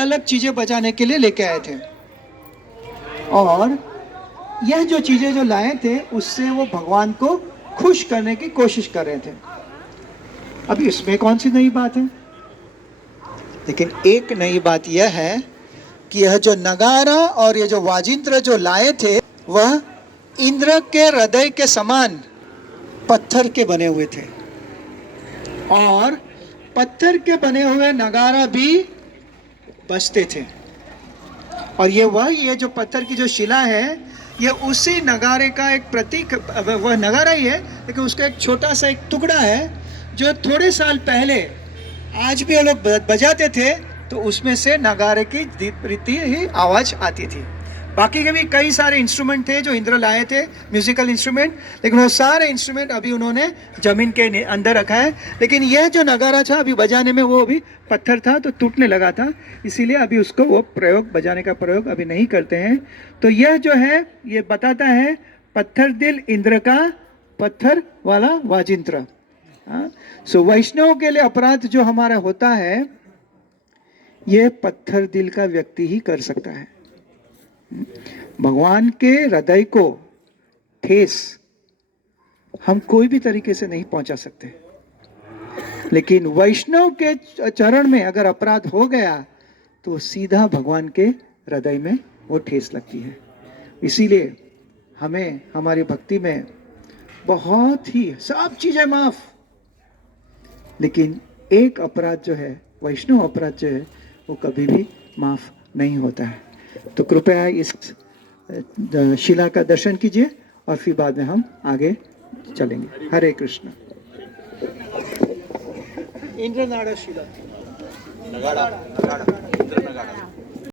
अलग चीजें बजाने के लिए लेके आए थे, और यह जो चीजें जो लाए थे उससे वो भगवान को खुश करने की कोशिश कर रहे थे। अभी इसमें कौन सी नई बात है? लेकिन एक नई बात यह है कि यह जो नगारा और ये जो वाजिंत्र जो लाए थे वह इंद्र के हृदय के समान पत्थर के बने हुए थे, और पत्थर के बने हुए नगारा भी बजते थे। और ये जो पत्थर की जो शिला है, ये उसी नगारे का एक प्रतीक, वह नगारा ही है लेकिन उसका एक छोटा सा एक टुकड़ा है जो थोड़े साल पहले आज भी वो लोग बजाते थे, तो उसमें से नगारे की रीति ही आवाज आती थी। बाकी के भी कई सारे इंस्ट्रूमेंट थे जो इंद्र लाए थे, म्यूजिकल इंस्ट्रूमेंट, लेकिन वो सारे इंस्ट्रूमेंट अभी उन्होंने जमीन के अंदर रखा है। लेकिन यह जो नगारा था अभी बजाने में वो अभी पत्थर था तो टूटने लगा था, इसीलिए अभी उसको वो प्रयोग, बजाने का प्रयोग अभी नहीं करते हैं। तो यह जो है ये बताता है पत्थर दिल इंद्र का पत्थर वाला वाजिंत्र। सो वैष्णव के लिए अपराध जो हमारा होता है ये पत्थर दिल का व्यक्ति ही कर सकता है। भगवान के हृदय को ठेस हम कोई भी तरीके से नहीं पहुंचा सकते, लेकिन वैष्णव के चरण में अगर अपराध हो गया तो सीधा भगवान के हृदय में वो ठेस लगती है। इसीलिए हमें हमारी भक्ति में बहुत ही सब चीजें माफ, लेकिन एक अपराध जो है, वैष्णव अपराध जो है, वो कभी भी माफ नहीं होता है। तो कृपया इस शिला का दर्शन कीजिए और फिर बाद में हम आगे चलेंगे। हरे कृष्ण। इंद्रनाड़ा शिला।